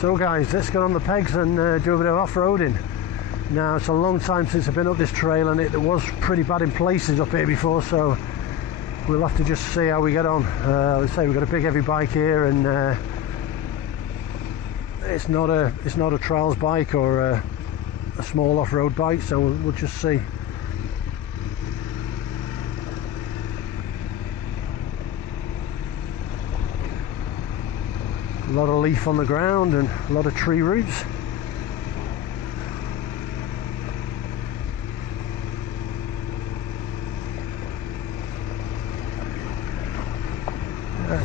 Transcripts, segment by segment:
So guys, let's get on the pegs and do a bit of off-roading. Now it's a long time since I've been up this trail, and it was pretty bad in places up here before, so we'll have to just see how we get on. Let's say we've got a big heavy bike here, and it's not a trials bike or a small off-road bike, so we'll just see. A lot of leaf on the ground and a lot of tree roots.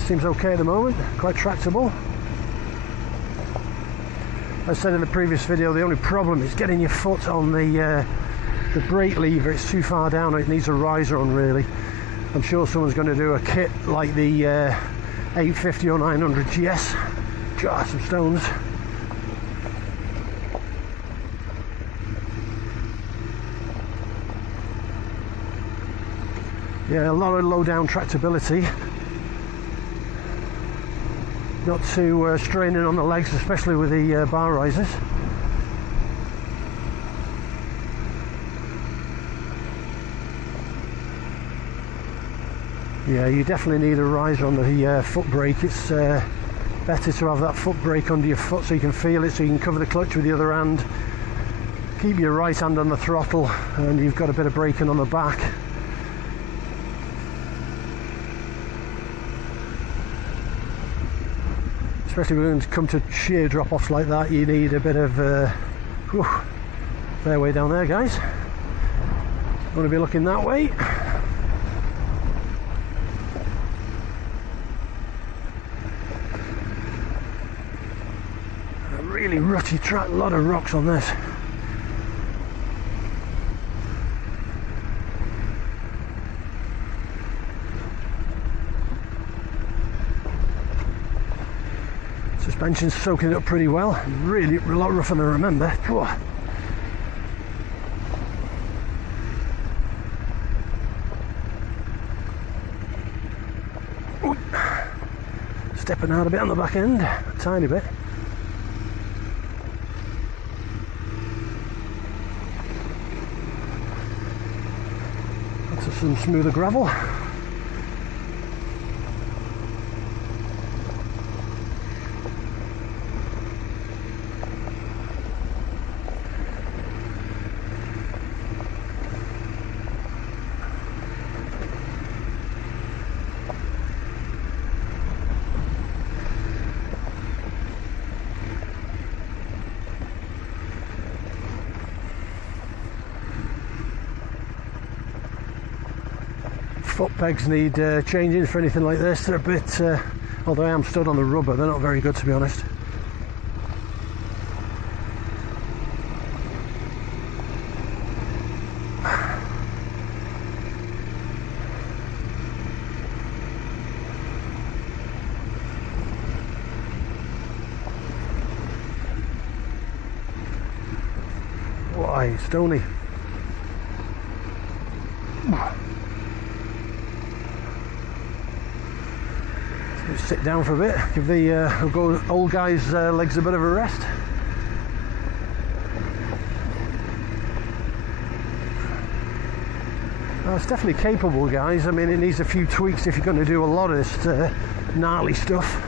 Seems okay at the moment, quite tractable. As I said in the previous video, the only problem is getting your foot on the brake lever. It's too far down, it needs a riser on really. I'm sure someone's going to do a kit like the 850 or 900 GS. God, some stones. Yeah, a lot of low down tractability. Not too straining on the legs, especially with the bar risers. Yeah, you definitely need a riser on the foot brake. It's better to have that foot brake under your foot so you can feel it, so you can cover the clutch with the other hand, keep your right hand on the throttle, and you've got a bit of braking on the back. Especially when it comes to sheer drop-offs like that, you need a bit of fair way down there, guys. Want to be looking that way. Really rutty track, a lot of rocks on this. Suspension's soaking it up pretty well, really a lot rougher than I remember. Stepping out a bit on the back end, a tiny bit. Some smoother gravel. Foot pegs need changing for anything like this. They're a bit, although I am stood on the rubber, they're not very good, to be honest. Why, stony. Sit down for a bit, give the old guy's legs a bit of a rest. It's definitely capable, guys. I mean, it needs a few tweaks if you're going to do a lot of this gnarly stuff.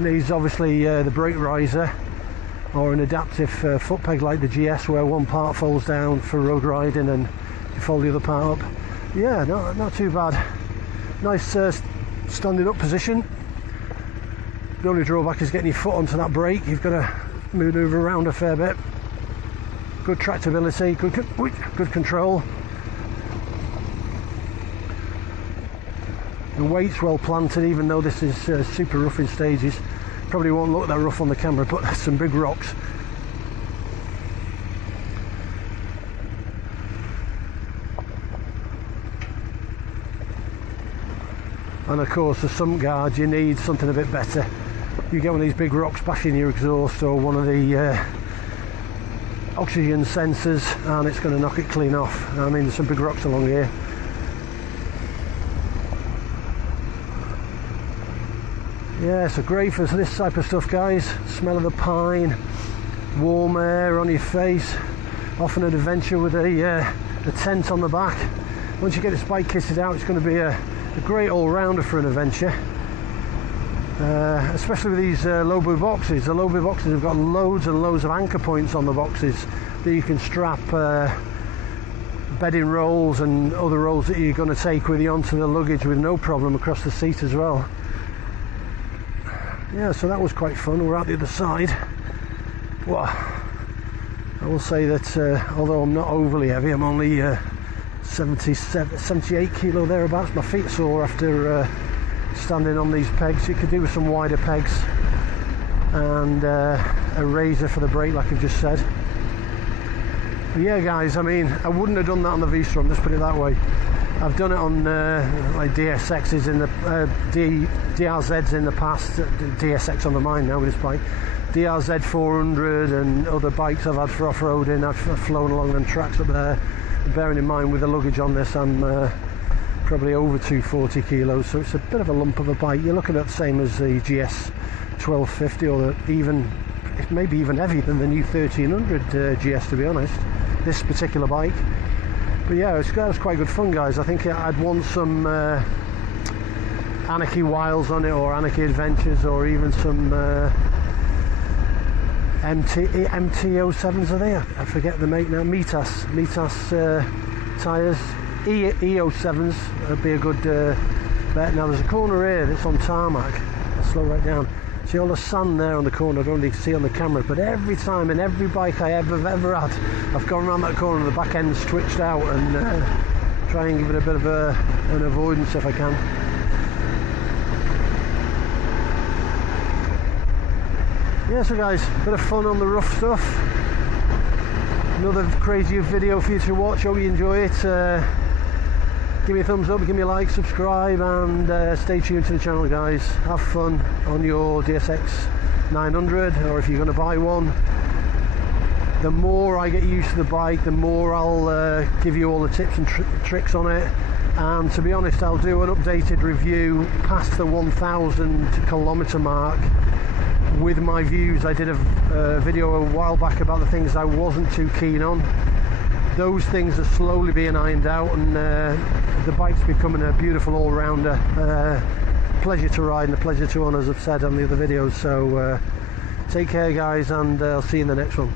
Needs obviously the brake riser or an adaptive foot peg like the GS, where one part folds down for road riding and you fold the other part up. Yeah, not too bad. Nice standing up position. The only drawback is getting your foot onto that brake. You've got to manoeuvre around a fair bit. Good tractability, good control. The weight's well planted, even though this is super rough in stages. Probably won't look that rough on the camera, but there's some big rocks. And of course, the sump guard, you need something a bit better. You get one of these big rocks bashing your exhaust or one of the oxygen sensors, and it's going to knock it clean off. I mean, there's some big rocks along here. Yeah, so great for this type of stuff, guys. Smell of the pine, warm air on your face, off on an adventure with a tent on the back. Once you get this bike kitted out, it's going to be a great all-rounder for an adventure. Especially with these Lobo boxes. The Lobo boxes have got loads and loads of anchor points on the boxes that you can strap bedding rolls and other rolls that you're going to take with you onto the luggage with no problem across the seat as well. Yeah, so that was quite fun. We're out the other side. Well, I will say that although I'm not overly heavy, I'm only 78 kilo thereabouts. My feet sore after standing on these pegs. You could do with some wider pegs and a razor for the brake, like I've just said. But yeah, guys, I mean, I wouldn't have done that on the V-Strom, let's put it that way. I've done it on like DSXs in the DRZs in the past. DSX on the mind now with this bike. DRZ 400 and other bikes I've had for off-roading. I've flown along them tracks up there. Bearing in mind with the luggage on this, I'm probably over 240 kilos, so it's a bit of a lump of a bike. You're looking at the same as the GS 1250, or maybe even heavier than the new 1300 GS, to be honest, this particular bike. But yeah, it was quite good fun, guys. I think I'd want some Anarchy Wilds on it, or Anarchy Adventures, or even some MT-07s are there. I forget the make now. Mitas tyres. E07s would be a good bet. Now there's a corner here that's on tarmac. I'll slow right down. See all the sand there on the corner. I don't really see on the camera, but every time in every bike I ever had, I've gone around that corner and the back end's twitched out, and try and give it a bit of an avoidance if I can. Yeah, so guys, a bit of fun on the rough stuff. Another crazy video for you to watch. Hope you enjoy it. Give me a thumbs up, give me a like, subscribe, and stay tuned to the channel, guys. Have fun on your DSX 900, or if you're going to buy one. The more I get used to the bike, the more I'll give you all the tips and tricks on it. And to be honest, I'll do an updated review past the 1,000 kilometer mark with my views. I did a video a while back about the things I wasn't too keen on. Those things are slowly being ironed out, and the bike's becoming a beautiful all-rounder. Pleasure to ride and a pleasure to own, as I've said on the other videos. So take care, guys, and I'll see you in the next one.